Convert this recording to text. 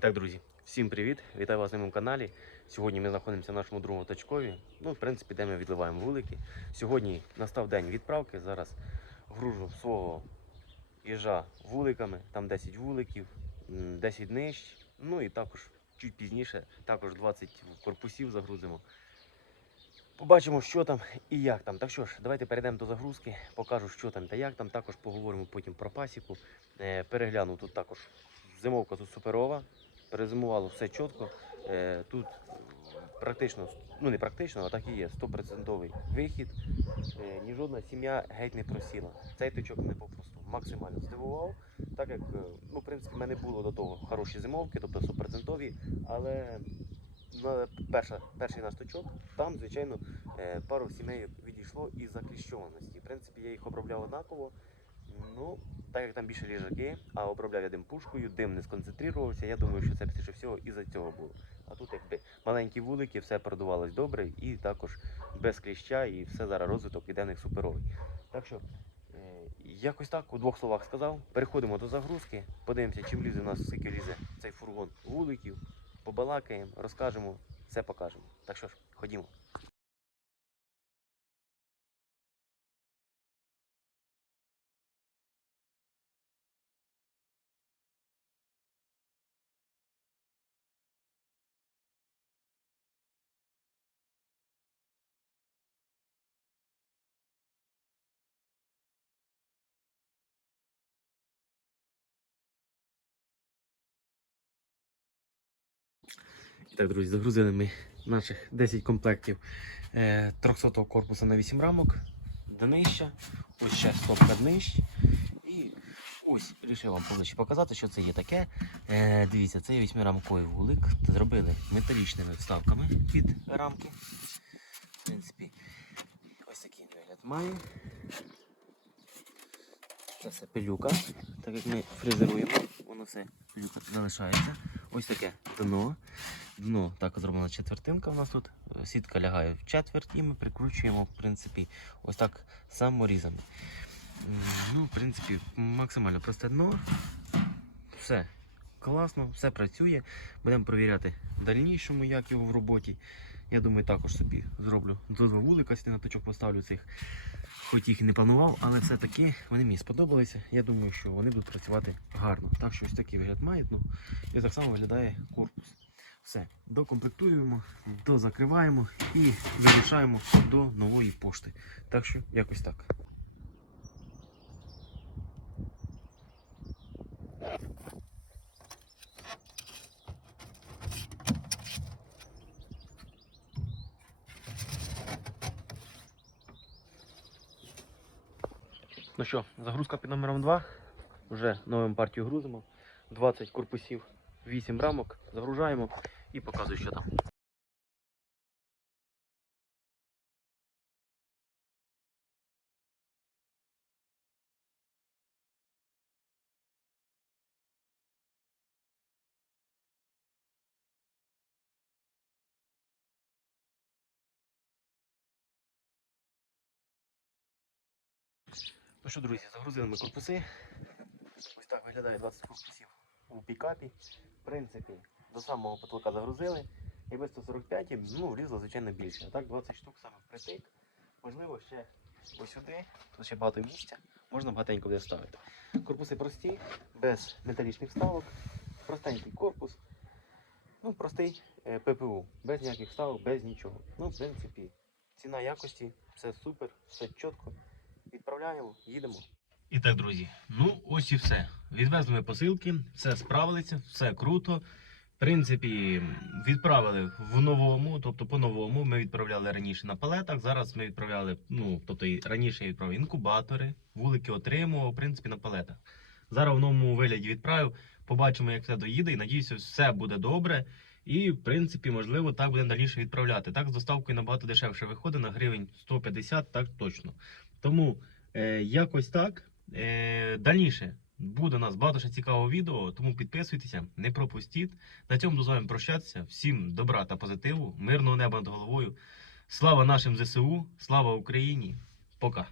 І так, друзі, всім привіт! Вітаю вас на моєму каналі. Сьогодні ми знаходимося в нашому другому точкові. Ну, в принципі, де ми відливаємо вулики. Сьогодні настав день відправки. Зараз гружу свого їжа вуликами. Там 10 вуликів, 10 днищ. Ну і також чуть пізніше, також 20 корпусів загрузимо. Побачимо, що там і як там. Так що ж, давайте перейдемо до загрузки, покажу, що там та як там. Також поговоримо потім про пасіку. Е, перегляну тут також зимовка тут суперова. Перезимувало все чітко. Е, тут практично, ну не практично, а так і є, 100% вихід. Е, ні жодна сім'я геть не просіла. Цей точок мене попросту максимально здивував, так як е, ну, в принципі, в мене було до того хороші зимовки, тобто 100%, але перша, перший наш точок, там, звичайно, пару сімей відійшло із закліщованості. В принципі, я їх обробляв однаково. Ну, так як там більше ліжаки, а обробляв я дим пушкою, дим не сконцентрувався, я думаю, що це більше всього із-за цього було. А тут якби маленькі вулики, все продувалось добре і також без кліща, і все зараз розвиток іде них суперовий. Так що, е, якось так, у двох словах сказав. Переходимо до загрузки, подивимося, чи влізе у нас, скільки лізе цей фургон вуликів, побалакаємо, розкажемо, все покажемо. Так що ж, ходімо. Так, друзі, загрузили ми наших 10 комплектів е, 300 корпуса на 8 рамок, днища, ось ще стопка днищ. І ось вирішив вам поближче показати, що це є таке. Е, дивіться, це є 8-рамковий вулик. Зробили металічними вставками під рамки. В принципі, ось такий вигляд має. Це все пилюка. Так як ми фрезеруємо, воно все пилюка залишається. Ось таке дно. Дно так зроблена четвертинка у нас тут. Сітка лягає в четверть і ми прикручуємо, в принципі, ось так саморізами. Ну, в принципі, максимально просте дно. Все класно, все працює. Будемо перевіряти в дальнішому, як його в роботі. Я думаю, також собі зроблю до два вулика, на точок поставлю цих. Хоч їх і не планував, але все-таки вони мені сподобалися. Я думаю, що вони будуть працювати гарно. Так що ось такий вигляд має. Ну, і так само виглядає корпус. Все, докомплектуємо, дозакриваємо і вирішаємо до нової пошти. Так що якось так. Ну що, загрузка під номером 2. Вже новим партію грузимо. 20 корпусів, 8 рамок. Загружаємо і показую, що там. Ну що, друзі, загрузили ми корпуси. Ось так виглядає 20 корпусів у пікапі. Принципі, до самого потолка загрузили. Якби 145, ну, влізло, звичайно, більше. А так 20 штук саме впритик. Можливо, ще ось сюди, тут ще багато місця, можна багатенько буде ставити. Корпуси прості, без металічних вставок, простенький корпус. Ну, простий е, ППУ, без ніяких вставок, без нічого. Ну, в принципі, ціна якості, все супер, все чітко. Відправляємо, їдемо. І так, друзі, ну ось і все. Відвезли посилки, все справилися, все круто. В принципі, відправили в новому, тобто по-новому. Ми відправляли раніше на палетах. Зараз ми відправляли, ну тобто раніше я відправив інкубатори, вулики отримував, в принципі, на палетах. Зараз в новому вигляді відправив. Побачимо, як все доїде, і надіюся, все буде добре. І, в принципі, можливо, так будемо далі відправляти. Так, з доставкою набагато дешевше виходить на гривень 150, так точно. Тому е, якось так. Е, дальніше буде у нас багато ще цікавого відео, тому підписуйтеся, не пропустіть. На цьому до з вами прощатися. Всім добра та позитиву, мирного неба над головою. Слава нашим ЗСУ, слава Україні! Пока!